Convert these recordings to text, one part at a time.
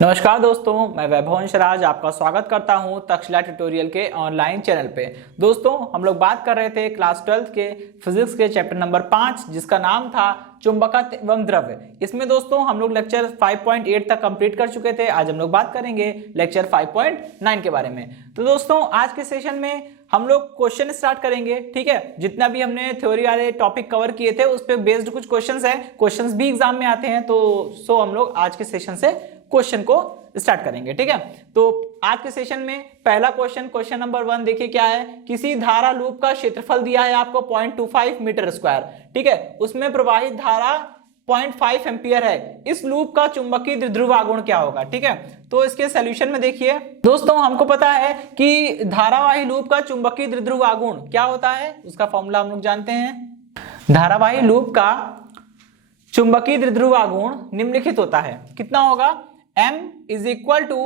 नमस्कार दोस्तों, मैं वैभव राज आपका स्वागत करता हूं तक्षशिला ट्यूटोरियल के ऑनलाइन चैनल पे। दोस्तों, हम लोग बात कर रहे थे क्लास 12 के फिजिक्स के चैप्टर नंबर 5 जिसका नाम था चुंबकत्व एवं द्रव्य। इसमें दोस्तों हम लोग लेक्चर 5.8 तक कंप्लीट कर चुके थे। आज हम लोग बात करेंगे लेक्चर 5.9 के बारे में। तो दोस्तों, आज के सेशन में हम लोग क्वेश्चन स्टार्ट करेंगे। ठीक है, जितना भी हमने थ्योरी वाले टॉपिक कवर किए थे उस पर बेस्ड कुछ क्वेश्चंस हैं। क्वेश्चंस भी एग्जाम में आते हैं, तो हम लोग आज के सेशन से क्वेश्चन को स्टार्ट करेंगे। ठीक है, तो आज के सेशन में पहला क्वेश्चन नंबर 1 देखिए क्या है। किसी धारा लूप का क्षेत्रफल दिया है आपको 0.25 मीटर स्क्वायर। ठीक है, उसमें प्रवाहित धारा 0.5 एम्पियर है। इस लूप का चुंबकीय द्विध्रुव आघूर्ण क्या होगा। ठीक है, तो इसके सॉल्यूशन में देखिए दोस्तों, हमको पता है कि धारावाही लूप का चुंबकीय द्विध्रुव आघूर्ण क्या होता है। उसका फॉर्मूला हम लोग जानते हैं। धारावाही लूप का चुंबकीय द्विध्रुव आघूर्ण निम्नलिखित होता है। कितना होगा? M is equal to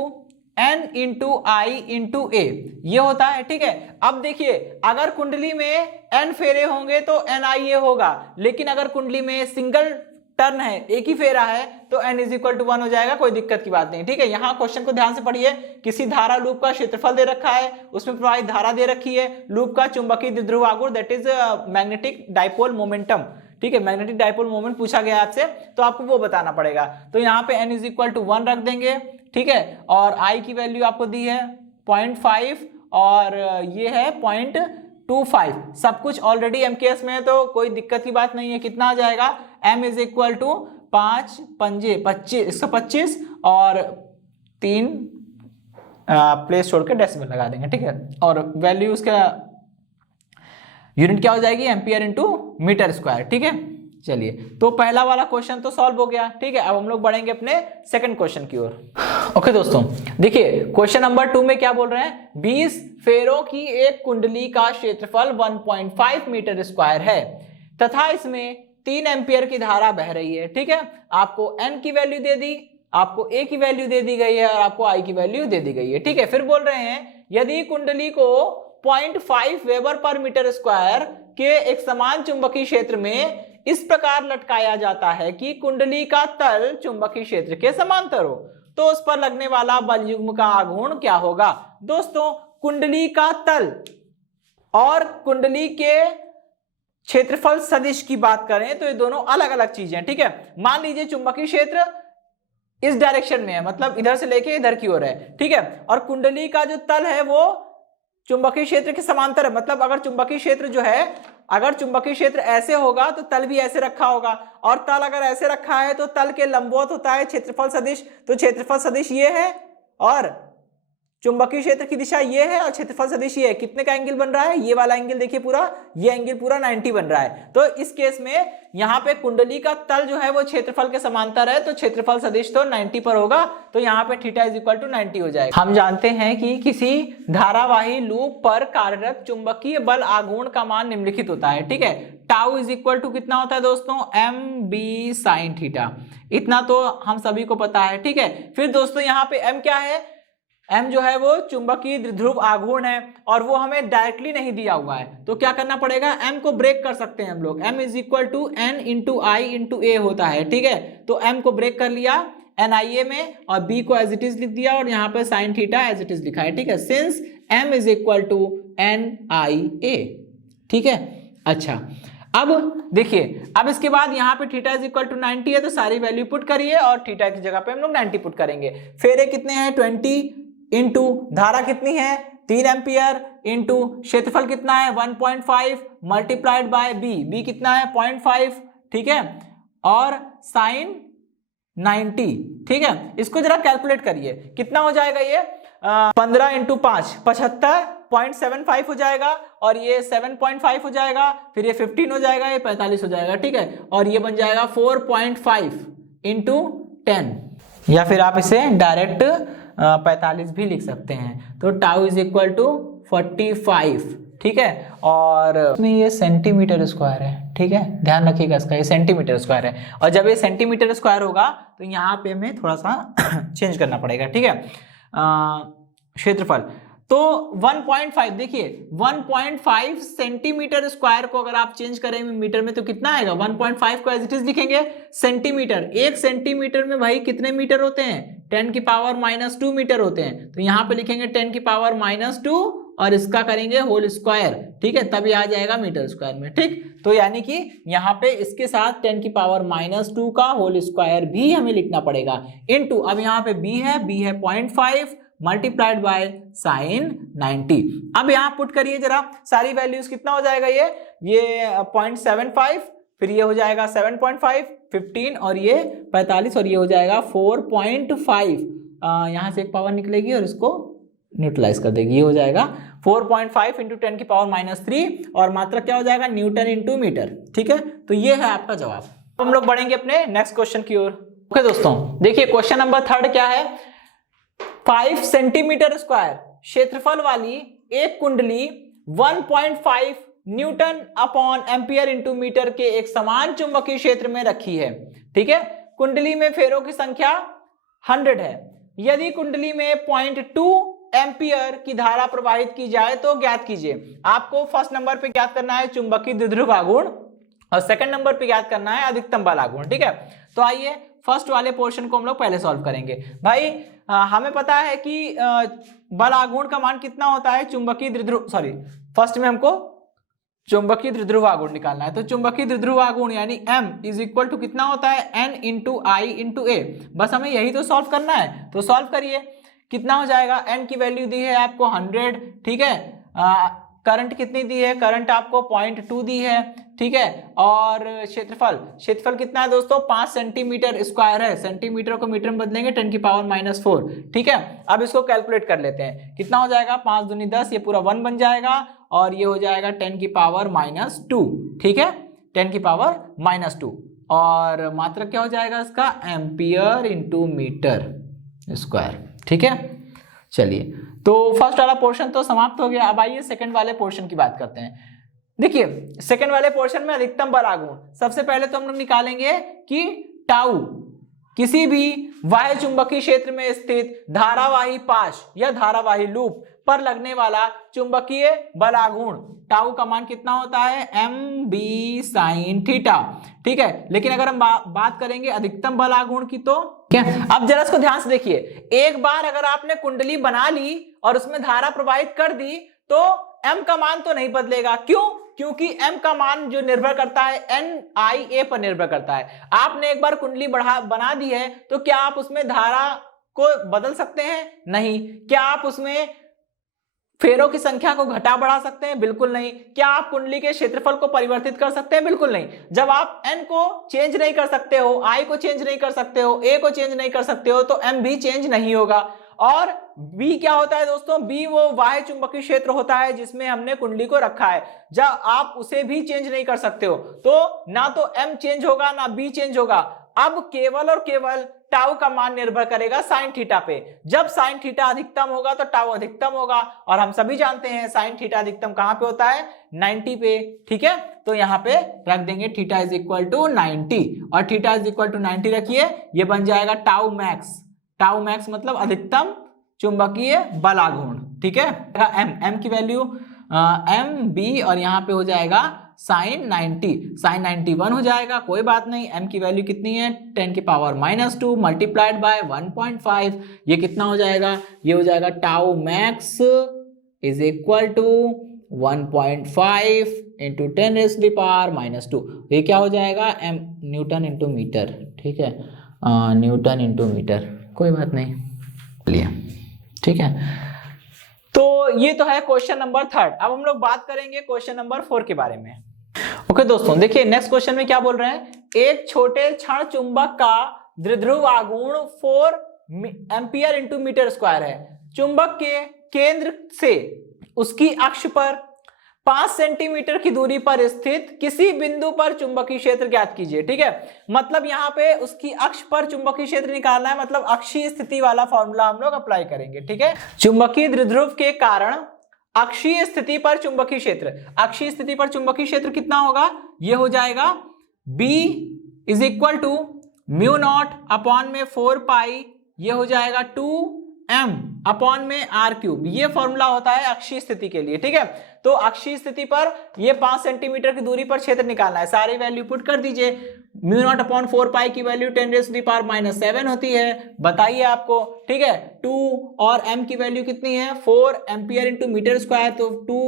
N into I into A, ये होता है। ठीक है, अब देखिए अगर कुंडली में N फेरे होंगे तो NIA होगा, लेकिन अगर कुंडली में सिंगल टर्न है, एक ही फेरा है, तो N इज इक्वल टू 1 हो जाएगा। कोई दिक्कत की बात नहीं। ठीक है, यहाँ क्वेश्चन को ध्यान से पढ़िए। किसी धारा लूप का क्षेत्रफल दे रखा है, उसमें प्रवाहित धारा दे रखी है, लूप का चुंबकीय द्विध्रुव आघूर्ण that is magnetic dipole momentum. ठीक है, मैग्नेटिक डाइपोल मोमेंट पूछा गया आपसे, तो आपको वो बताना पड़ेगा। तो यहाँ पे n इज इक्वल टू 1 रख देंगे। ठीक है, और i की वैल्यू आपको दी है 0.5 और ये है 0.25। सब कुछ ऑलरेडी MKS में है, तो कोई दिक्कत की बात नहीं है। कितना आ जाएगा? m इज इक्वल टू 5 पंजे 125 और 3 प्लेस छोड़ के डेसिमल लगा देंगे। ठीक है, और वैल्यू उसका यूनिट क्या हो जाएगी? Ampere into metre square. ठीक है, चलिए, तो पहला वाला क्वेश्चन तो सॉल्व हो गया। ठीक है, अब हम लोग बढ़ेंगे अपने सेकंड क्वेश्चन की ओर। ओके दोस्तों, देखिए क्वेश्चन नंबर 2 में क्या बोल रहे हैं। 20 फेरों की एक कुंडली का क्षेत्रफल 1.5 मीटर स्क्वायर है तथा इसमें 3 एम्पियर की धारा बह रही है। ठीक है, आपको n की वैल्यू दे दी, आपको a की वैल्यू दे दी गई है और आपको i की वैल्यू दे दी गई है। ठीक है, फिर बोल रहे हैं यदि कुंडली को 0.5 वेबर पर मीटर स्क्वायर के एक समान चुंबकीय क्षेत्र में इस प्रकार लटकाया जाता है कि कुंडली का तल चुंबकीय क्षेत्र के समांतर हो, तो उस पर लगने वाला बल युग्म का आघूर्ण क्या होगा। दोस्तों, कुंडली का तल और कुंडली के क्षेत्रफल सदिश की बात करें तो ये दोनों अलग अलग चीजें हैं। ठीक है, मान लीजिए चुंबकीय क्षेत्र इस डायरेक्शन में है, मतलब इधर से लेके इधर की ओर है। ठीक है, और कुंडली का जो तल है वो चुंबकीय क्षेत्र के समांतर है। मतलब अगर चुंबकीय क्षेत्र जो है, अगर चुंबकीय क्षेत्र ऐसे होगा तो तल भी ऐसे रखा होगा, और तल अगर ऐसे रखा है तो तल के लंबवत होता है क्षेत्रफल सदिश। तो क्षेत्रफल सदिश ये है और चुंबकीय क्षेत्र की दिशा ये है और क्षेत्रफल सदिश ये है। कितने का एंगल बन रहा है? ये वाला एंगल देखिए, पूरा ये एंगल पूरा 90 बन रहा है। तो इस केस में यहाँ पे कुंडली का तल जो है वो क्षेत्रफल के समांतर है, तो क्षेत्रफल सदिश तो 90 पर होगा। तो यहाँ पे थीटा इज इक्वल टू 90 हो जाएगा। हम जानते हैं कि किसी धारावाही लूप पर कार्यरत चुंबकीय बल आघूर्ण का मान निम्नलिखित होता है। ठीक है, टाउ इज इक्वल टू कितना होता है दोस्तों? MB sine theta. इतना तो हम सभी को पता है। ठीक है, फिर दोस्तों यहाँ पे M क्या है? M जो है वो चुंबकीय द्विध्रुव आघूर्ण है और वो हमें डायरेक्टली नहीं दिया हुआ है, तो क्या करना पड़ेगा? M को ब्रेक कर सकते हैं हम लोग। M is equal to N into I into A होता है। ठीक है, तो M को ब्रेक कर लिया NIA में और B को एज इट इज लिख दिया और यहाँ पे sine theta as it is लिखा है। ठीक है, since M is equal to NIA। ठीक है, अच्छा, अब देखिए, अब इसके बाद यहाँ पे थीटा इज इक्वल टू 90 है, तो सारी वैल्यू पुट करिए और थीटा की जगह पे हम लोग 90 पुट करेंगे। फेरे कितने हैं? 20 इंटू धारा कितनी है? 3 एम्पियर इंटू क्षेत्रफल कितना है? 1.5 मल्टीप्लाइड बाय b कितना है? 0.5। ठीक है, और साइन 90। ठीक है, इसको जरा कैलकुलेट करिए, कितना हो जाएगा ये? 15 इंटू 5 75.75 हो जाएगा, और ये 7.5 हो जाएगा, फिर ये 15 हो जाएगा, ये 45 हो जाएगा। ठीक है, और ये बन जाएगा 4.5 इंटू 10, या फिर आप इसे डायरेक्ट 45 भी लिख सकते हैं। तो टाउ इज इक्वल टू 45। ठीक है, और इसमें ये सेंटीमीटर स्क्वायर है। ठीक है, ध्यान रखिएगा इसका, ये सेंटीमीटर स्क्वायर है, और जब ये सेंटीमीटर स्क्वायर होगा तो यहाँ पे हमें थोड़ा सा चेंज करना पड़ेगा। ठीक है, क्षेत्रफल तो 1.5, देखिए 1.5 सेंटीमीटर स्क्वायर को अगर आप चेंज करें मीटर में तो कितना आएगा? 1.5 को एज इट इज लिखेंगे सेंटीमीटर। 1 सेंटीमीटर में भाई कितने मीटर होते हैं? 10 की पावर -2 मीटर होते हैं, तो यहाँ पे लिखेंगे 10 की पावर -2 और इसका करेंगे होल स्क्वायर, ठीक है, तभी आ जाएगा मीटर स्क्वायर में, ठीक। तो यानी कि यहाँ पे इसके साथ 10 की पावर -2 का होल स्क्वायर भी हमें लिखना पड़ेगा, इनटू अब यहाँ पे b है 0.5 मल्टीप्लाइड बाय साइन 90। अब यहाँ पुट करिए जरा सारी वैल्यूज, कितना हो जाएगा ये 0.75, फिर ये हो जाएगा 7.5, 15 और ये 45 और ये हो जाएगा 4.5। यहाँ से एक पावर निकलेगी और इसको न्यूट्रलाइज कर देगी, ये हो जाएगा 4.5 इंटू 10 की पावर -3 और मात्रा क्या हो जाएगा न्यूटन इंटू मीटर, ठीक है। तो ये है आपका जवाब। अब हम लोग बढ़ेंगे अपने नेक्स्ट क्वेश्चन की ओर। ओके दोस्तों, देखिए क्वेश्चन नंबर 3 क्या है। 5 सेंटीमीटर स्क्वायर क्षेत्रफल वाली एक कुंडली 1.5 newton upon ampere into metre के एक समान चुंबकीय क्षेत्र में रखी है, ठीक है। कुंडली में फेरों की संख्या 100 है। यदि कुंडली में 0.2 एम्पियर की धारा प्रवाहित की जाए तो ज्ञात कीजिए। आपको फर्स्ट नंबर पे ज्ञात करना है चुंबकीय द्विध्रुव आघूर्ण और सेकंड नंबर पे ज्ञात करना है अधिकतम बल आघूर्ण, ठीक है। तो आइए फर्स्ट वाले पोर्शन को हम लोग पहले सॉल्व करेंगे। भाई हमें पता है कि बल आघूर्ण का मान कितना होता है चुंबकीय द्विध्रुव, फर्स्ट में हमको चुंबकीय द्विध्रुव आघूर्ण निकालना है। तो चुंबकीय द्विध्रुव आघूर्ण यानी M इज इक्वल टू कितना होता है N into I into A। बस हमें यही तो सॉल्व करना है, तो सॉल्व करिए। कितना हो जाएगा, N की वैल्यू दी है आपको 100, ठीक है। करंट कितनी दी है, करंट आपको 0.2 दी है, ठीक है। और क्षेत्रफल कितना है दोस्तों, 5 सेंटीमीटर स्क्वायर है। सेंटीमीटर को मीटर में बदलेंगे 10 की पावर -4, ठीक है। अब इसको कैलकुलेट कर लेते हैं, कितना हो जाएगा 5 दूनी 10, ये पूरा 1 बन जाएगा और ये हो जाएगा 10 की पावर -2, ठीक है, 10 की पावर -2 और मात्रक क्या हो जाएगा इसका एम्पियर इंटू मीटर स्क्वायर, ठीक है। चलिए, तो फर्स्ट वाला पोर्शन तो समाप्त हो गया। अब आइए सेकंड वाले पोर्शन की बात करते हैं। देखिए सेकंड वाले पोर्शन में अधिकतम बल आघूर्ण, सबसे पहले तो हम लोग निकालेंगे कि टाउ किसी भी वाह्य चुंबकीय क्षेत्र में स्थित धारावाही पाश या धारावाही लूप पर लगने वाला चुंबकीय बल आघूर्ण टाउ का मान कितना होता है mb sin थीटा, ठीक है। लेकिन अगर हम बात करेंगे अधिकतम बल आघूर्ण की तो क्या, अब जरा इसको ध्यान से देखिए। एक बार अगर आपने कुंडली बना ली और उसमें धारा प्रवाहित कर दी तो m का मान तो नहीं बदलेगा, क्यों? क्योंकि m का मान जो निर्भर करता है NIA पर निर्भर करता है। आपने एक बार कुंडली बना दी है तो क्या आप उसमें धारा को बदल सकते हैं? नहीं। क्या आप उसमें फेरों की संख्या को घटा बढ़ा सकते हैं? बिल्कुल नहीं। क्या आप कुंडली के क्षेत्रफल को परिवर्तित कर सकते हैं? बिल्कुल नहीं। जब आप n को चेंज नहीं कर सकते हो, I को चेंज नहीं कर सकते हो, A को चेंज नहीं कर सकते हो, तो M भी चेंज नहीं होगा। और B क्या होता है दोस्तों, B वो वाह्य चुंबकीय क्षेत्र होता है जिसमें हमने कुंडली को रखा है। जब आप उसे भी चेंज नहीं कर सकते हो तो ना तो M चेंज होगा ना B चेंज होगा। अब केवल और केवल टाउ का मान निर्भर करेगा साइन थीटा पे। जब साइन थीटा अधिकतम होगा तो टाउ अधिकतम होगा और हम सभी जानते हैं साइन थीटा अधिकतम कहां पे होता है 90 पे, ठीक है। तो यहां पे रख देंगे थीटा इज इक्वल टू 90 और थीटा इज इक्वल टू 90 रखिए, ये बन जाएगा टाउ मैक्स। टाउ मैक्स मतलब अधिकतम चुंबकीय बल आघूर्ण, ठीक है। M की वैल्यू MB और यहाँ पे हो जाएगा साइन 90, साइन 91 हो जाएगा, कोई बात नहीं। M की वैल्यू कितनी है 10 की पावर -2 मल्टीप्लाइड बाय 1.5, ये कितना हो जाएगा, ये हो जाएगा tau max is equal to 1.5 into 10 raise to the power -2। ये क्या हो जाएगा M न्यूटन इंटू मीटर, ठीक है, न्यूटन इंटू मीटर, कोई बात नहीं, चलिए ठीक है। तो ये तो है क्वेश्चन नंबर 3। अब हम लोग बात करेंगे क्वेश्चन नंबर 4 के बारे में। ओके दोस्तों, देखिए नेक्स्ट क्वेश्चन में क्या बोल रहे हैं, एक छोटे क्षण चुंबक का द्विध्रुव आघूर्ण 4 एम्पियर इंटू मीटर स्क्वायर है। चुंबक के केंद्र से उसकी अक्ष पर 5 सेंटीमीटर की दूरी पर स्थित किसी बिंदु पर चुंबकीय क्षेत्र ज्ञात कीजिए, ठीक है। मतलब यहाँ पे उसकी अक्ष पर चुंबकीय क्षेत्र निकालना है, मतलब अक्षीय स्थिति वाला फॉर्मूला हम लोग अप्लाई करेंगे, ठीक है। चुंबकीय द्विध्रुव के कारण अक्षीय स्थिति पर चुंबकीय क्षेत्र, अक्षीय स्थिति पर चुंबकीय क्षेत्र कितना होगा, ये हो जाएगा B is equal to mu naught upon में 4 पाई, ये हो जाएगा 2M अपॉन में आर क्यूब, ये फॉर्मूला होता है अक्षीय स्थिति के लिए। ठीक है, तो अक्षीय स्थिति पर ये 5 सेंटीमीटर की दूरी पर क्षेत्र निकालना है। सारी वैल्यू पुट कर दीजिए। म्यू नॉट अपॉन 4 पाई की वैल्यू 10⁻⁻7 होती है, बताइए आपको। ठीक है, 2 और m की वैल्यू कितनी है 4 एम्पियर इंटू मीटर स्क्वायर, तो 2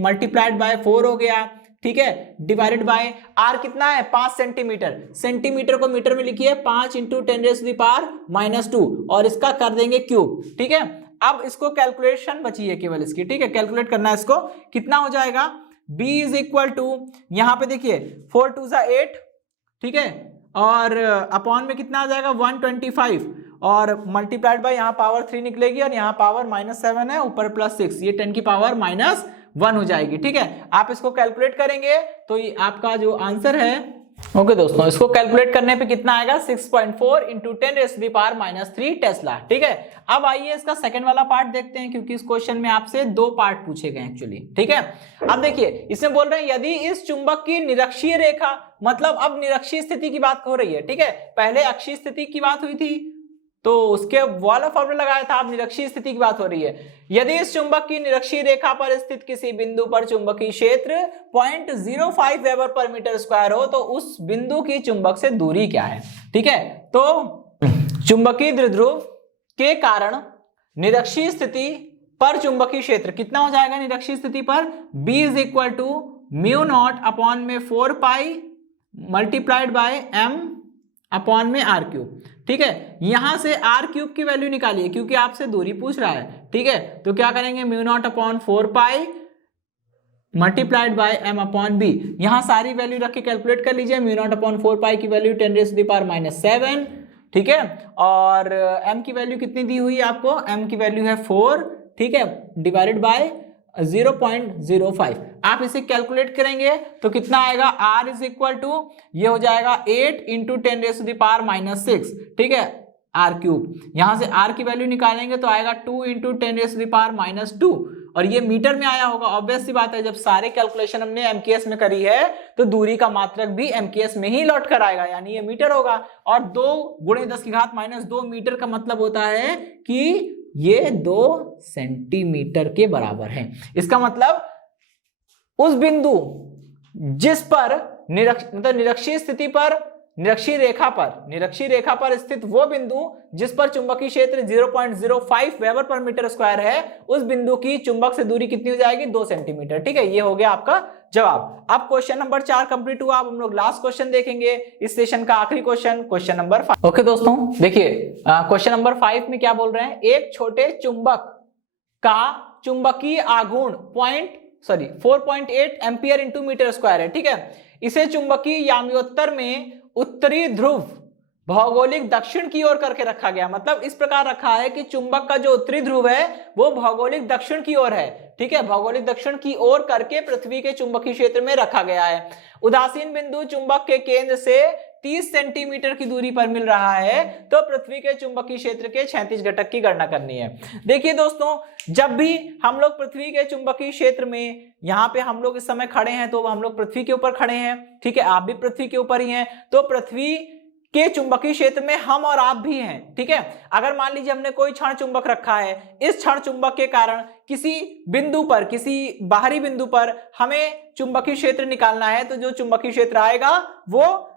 मल्टीप्लाइड बाय 4 हो गया। ठीक है, डिवाइडेड बाय r कितना है 5 सेंटीमीटर, सेंटीमीटर को मीटर में लिखिए 5 इंटू 10⁻⁻2 और इसका कर देंगे क्यूब। ठीक है, अब इसको कैलकुलेशन बची है केवल इसकी। ठीक है, कैलकुलेट करना है इसको, कितना हो जाएगा b इज इक्वल टू, यहां पे देखिए 4 2 8, ठीक है, और अपॉन में कितना आ जाएगा 125 और मल्टीप्लाइड बाय यहाँ पावर 3 निकलेगी और यहाँ पावर -7 है, ऊपर +6, ये 10 की पावर -1 हो जाएगी। ठीक है, आप इसको कैलकुलेट करेंगे तो ये आपका जो आंसर है, ओके दोस्तों, इसको कैलकुलेट करने पे कितना आएगा 6.4 इंटू 10⁻³ टेस्ला। ठीक है, अब आइए इसका सेकंड वाला पार्ट देखते हैं, क्योंकि इस क्वेश्चन में आपसे 2 पार्ट पूछे गए एक्चुअली। ठीक है, अब देखिए इसमें बोल रहे हैं यदि इस चुंबक की निरक्षीय रेखा, मतलब अब निरक्षीय स्थिति की बात हो रही है। ठीक है, पहले अक्षीय स्थिति की बात हुई थी तो उसके वाला फॉर्मूला लगाया था, अब निरक्षीय स्थिति की बात हो रही है। यदि इस चुंबक की निरक्षीय रेखा पर स्थित किसी बिंदु पर चुंबकीय क्षेत्र 0.05 वेबर पर मीटर स्क्वायर हो तो उस बिंदु की चुंबक से दूरी क्या है। ठीक है, तो चुंबकीय द्विध्रुव के कारण निरक्षीय स्थिति पर चुंबकीय क्षेत्र कितना हो जाएगा निरक्षीय स्थिति पर, B is equal to mu naught upon में 4 pi multiplied by m upon में r क्यूब। ठीक है, यहां से r क्यूब की वैल्यू निकालिए क्योंकि आपसे दूरी पूछ रहा है। ठीक है, तो क्या करेंगे mu naught upon 4 pi multiplied by m upon b, यहां सारी वैल्यू रख के कैलकुलेट कर लीजिए। म्यू नॉट अपॉन 4 पाई की वैल्यू 10⁻⁻7, ठीक है, और m की वैल्यू कितनी दी हुई है आपको, m की वैल्यू है 4, ठीक है, डिवाइडेड बाय 0.05। आप इसे कैलकुलेट करेंगे तो कितना आएगा, r इज इक्वल टू ये हो जाएगा 8 इंटू 10⁻⁻6, ठीक है, r क्यूब। यहां से r की वैल्यू निकालेंगे तो आएगा 2 इंटू 10⁻⁻2 और ये मीटर में आया होगा। ऑब्वियस सी बात है, जब सारे कैलकुलेशन हमने MKS में करी है तो दूरी का मात्रक भी MKS में ही लौट कर आएगा, यानी ये मीटर होगा। और 2 × 10⁻⁻2 मीटर का मतलब होता है कि ये 2 सेंटीमीटर के बराबर है। इसका मतलब उस बिंदु जिस पर निरक्षीय स्थिति पर निरक्षीय रेखा पर स्थित वो बिंदु जिस पर चुंबकीय क्षेत्र 0.05 वेबर पर मीटर स्क्वायर है, उस बिंदु की चुंबक से दूरी कितनी हो जाएगी 2 सेंटीमीटर। ठीक है, ये हो गया आपका जवाब। अब क्वेश्चन नंबर 4 कंप्लीट हुआ। अब हम लोग लास्ट क्वेश्चन देखेंगे, इस सेशन का आखिरी क्वेश्चन, क्वेश्चन नंबर 5। ओके दोस्तों, देखिए क्वेश्चन नंबर 5 में क्या बोल रहे हैं, एक छोटे चुंबक का चुंबकीय आघूर्ण 4.8 एम्पियर इंटू मीटर स्क्वायर है। ठीक है, इसे चुंबकीय याम्योत्तर में उत्तरी ध्रुव भौगोलिक दक्षिण की ओर करके रखा गया। मतलब इस प्रकार रखा है कि चुंबक का जो उत्तरी ध्रुव है वो भौगोलिक दक्षिण की ओर है। ठीक है, भौगोलिक दक्षिण की ओर करके पृथ्वी के चुंबकीय क्षेत्र में रखा गया है। उदासीन बिंदु चुंबक के केंद्र से 30 सेंटीमीटर की दूरी पर मिल रहा है, तो पृथ्वी के चुंबकीय क्षेत्र के 36 घटक की गणना करनी है। देखिए दोस्तों, जब भी हम लोग पृथ्वी के चुंबकीय क्षेत्र में, यहाँ पे हम लोग इस समय खड़े हैं तो हम लोग पृथ्वी के ऊपर खड़े हैं, ठीक है, आप भी पृथ्वी के ऊपर ही हैं, तो पृथ्वी के चुंबकीय क्षेत्र में हम और आप भी हैं। ठीक है, अगर मान लीजिए हमने कोई क्षण चुंबक रखा है, इस क्षण चुंबक के कारण किसी बिंदु पर, किसी बाहरी बिंदु पर हमें चुंबकीय क्षेत्र निकालना है, तो जो चुंबकीय क्षेत्र आएगा वो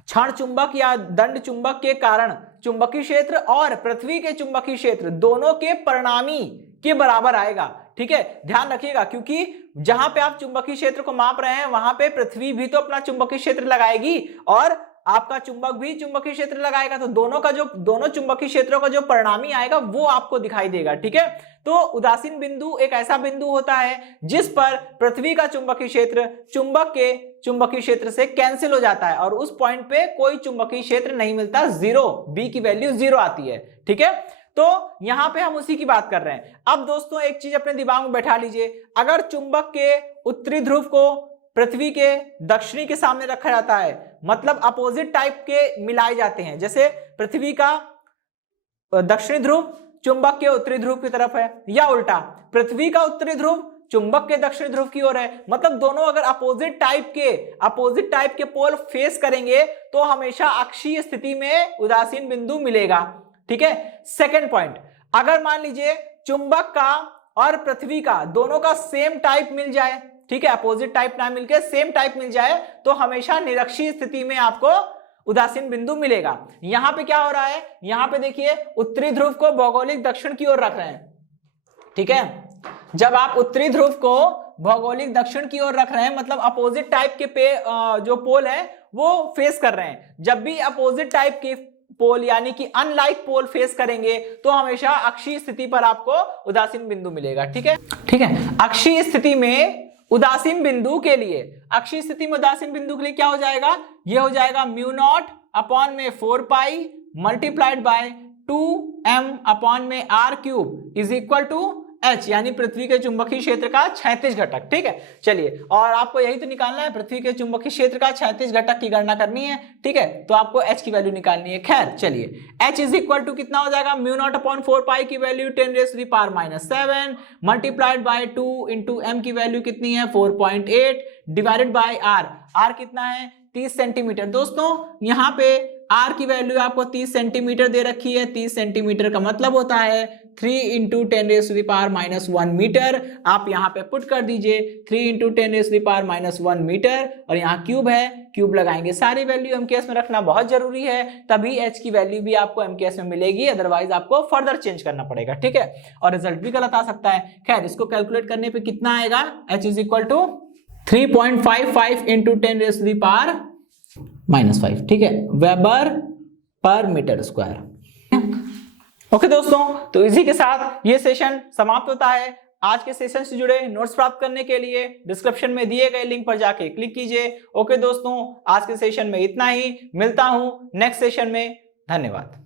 क्षण चुंबक या दंड चुंबक के कारण चुंबकीय क्षेत्र और पृथ्वी के चुंबकीय क्षेत्र दोनों के परिणामी के बराबर आएगा। ठीक है, ध्यान रखिएगा, क्योंकि जहां पे आप चुंबकीय क्षेत्र को माप रहे हैं वहां पे पृथ्वी भी तो अपना चुंबकीय क्षेत्र लगाएगी और आपका चुंबक भी चुंबकीय क्षेत्र लगाएगा, तो दोनों चुंबकीय क्षेत्रों का जो परिणामी आएगा वो आपको दिखाई देगा। ठीक है, तो उदासीन बिंदु एक ऐसा बिंदु होता है जिस पर पृथ्वी का चुंबकीय क्षेत्र चुंबक के चुंबकीय क्षेत्र से कैंसिल हो जाता है और उस पॉइंट पे कोई चुंबकीय क्षेत्र नहीं मिलता, 0, B की वैल्यू 0 आती है। ठीक है, तो यहां पे हम उसी की बात कर रहे हैं। अब दोस्तों एक चीज अपने दिमाग में बैठा लीजिए, अगर चुंबक के उत्तरी ध्रुव को पृथ्वी के दक्षिणी के सामने रखा जाता है, मतलब अपोजिट टाइप के मिलाए जाते हैं, जैसे पृथ्वी का दक्षिणी ध्रुव चुंबक के उत्तरी ध्रुव की तरफ है, या उल्टा पृथ्वी का उत्तरी ध्रुव चुंबक के दक्षिणी ध्रुव की ओर है, मतलब दोनों अगर अपोजिट टाइप के पोल फेस करेंगे तो हमेशा अक्षीय स्थिति में उदासीन बिंदु मिलेगा। ठीक है, सेकंड पॉइंट, अगर मान लीजिए चुंबक का और पृथ्वी का दोनों का सेम टाइप मिल जाए, ठीक है, अपोजिट टाइप ना मिलके सेम टाइप मिल जाए, तो हमेशा निरक्षीय स्थिति में आपको उदासीन बिंदु मिलेगा। यहां पे क्या हो रहा है, यहां पे देखिए उत्तरी ध्रुव को भौगोलिक दक्षिण की ओर रख रहे हैं, ठीक है। जब आप उत्तरी ध्रुव को भौगोलिक दक्षिण की ओर रख रहे हैं, मतलब अपोजिट टाइप के जो पोल है वो फेस कर रहे हैं। जब भी अपोजिट टाइप के पोल यानी कि अनलाइक पोल फेस करेंगे तो हमेशा अक्षीय स्थिति पर आपको उदासीन बिंदु मिलेगा, ठीक है, ठीक है। अक्षीय स्थिति में उदासीन बिंदु के लिए, अक्षीय स्थिति में उदासीन बिंदु के लिए क्या हो जाएगा, ये हो जाएगा म्यू नॉट अपॉन में 4 pi multiplied by 2m upon में r cube is equal to h, यानी पृथ्वी के चुंबकीय क्षेत्र का 36 घटक, ठीक है। चलिए, और आपको यही तो निकालना है, पृथ्वी के चुंबकीय क्षेत्र का 36 घटक की गणना करनी है, ठीक है। तो आपको h की वैल्यू निकालनी है। खैर चलिए, h इज इक्वल टू कितना हो जाएगा, म्यू नॉट अपॉन 4 पाई की value 10⁻⁻⁷ multiplied by 2 into m की वैल्यू कितनी है 4.8 डिवाइडेड बाय r कितना है 30 सेंटीमीटर। दोस्तों यहाँ पे r की वैल्यू आपको 30 सेंटीमीटर दे रखी है। 30 सेंटीमीटर का मतलब होता है 3 इंटू 10⁻⁻1 मीटर। आप यहाँ पे पुट कर दीजिए 3 इंटू 10⁻⁻1 मीटर, और यहाँ क्यूब है, क्यूब लगाएंगे। सारी वैल्यू एमकेएस में रखना बहुत जरूरी है, तभी एच की वैल्यू भी आपको एमकेएस में मिलेगी, अदरवाइज आपको फर्दर चेंज करना पड़ेगा, ठीक है। और रिजल्ट भी गलत आ सकता है। खैर, इसको कैलकुलेट करने पे कितना आएगा, H is equal to 3.55 into 10⁻⁻5, ठीक है, वेबर पर मीटर स्क्वायर। ओके दोस्तों, तो इसी के साथ ये सेशन समाप्त होता है। आज के सेशन से जुड़े नोट्स प्राप्त करने के लिए डिस्क्रिप्शन में दिए गए लिंक पर जाके क्लिक कीजिए। ओके दोस्तों, आज के सेशन में इतना ही, मिलता हूं नेक्स्ट सेशन में। धन्यवाद।